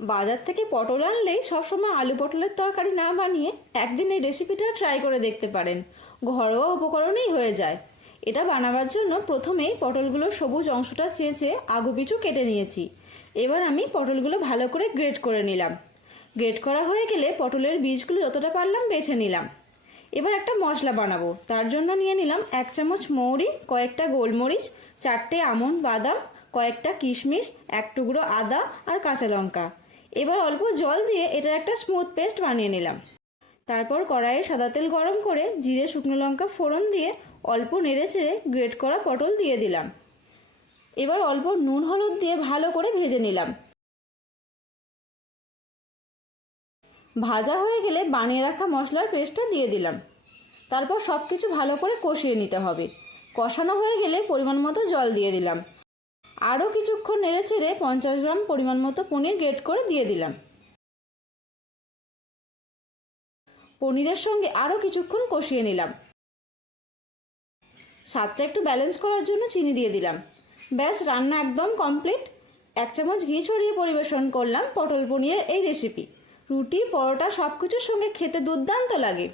বাজার থেকে পটল আনলেই সবসময় আলু পটলের তরকারি না বানিয়ে একদিন এই রেসিপিটা ট্রাই করে দেখতে পারেন। ঘরোয়া উপকরণেই হয়ে যায়। এটা বানাবার জন্য প্রথমেই পটলগুলোর সবুজ অংশটা চেঁচে আগুপিছু কেটে নিয়েছি। এবার আমি পটলগুলো ভালো করে গ্রেট করে নিলাম। গ্রেট করা হয়ে গেলে পটলের বীজগুলো যতটা পারলাম বেছে নিলাম। এবার একটা মশলা বানাবো। তার জন্য নিয়ে নিলাম 1 চামচ মৌরি, কয়েকটা গোলমরিচ, 4টে আমন্ড বাদাম, কয়েকটা কিশমিশ, 1 টুকরো আদা আর কাঁচা লঙ্কা। এবার অল্প জল দিয়ে এটার একটা স্মুথ পেস্ট বানিয়ে নিলাম। তারপর কড়াইয়ে সাদা তেল গরম করে জিরে শুকনো লঙ্কা ফোড়ন দিয়ে অল্প নেড়ে চেড়ে গ্রেট করা পটল দিয়ে দিলাম। এবার অল্প নুন হলুদ দিয়ে ভালো করে ভেজে নিলাম। ভাজা হয়ে গেলে বানিয়ে রাখা মশলার পেস্টটা দিয়ে দিলাম। তারপর সব কিছু ভালো করে কষিয়ে নিতে হবে। কষানো হয়ে গেলে পরিমাণ মতো জল দিয়ে দিলাম। আরও কিছুক্ষণ নেড়ে চেড়ে 50 গ্রাম পরিমাণ মতো পনির গ্রেট করে দিয়ে দিলাম। পনিরের সঙ্গে আরও কিছুক্ষণ কষিয়ে নিলাম। স্বাদটা একটু ব্যালেন্স করার জন্য চিনি দিয়ে দিলাম। ব্যাস, রান্না একদম কমপ্লিট। 1 চামচ ঘি ছড়িয়ে পরিবেশন করলাম পটল পনিরের এই রেসিপি। রুটি, পরোটা সব কিছুর সঙ্গে খেতে দুর্দান্ত লাগে।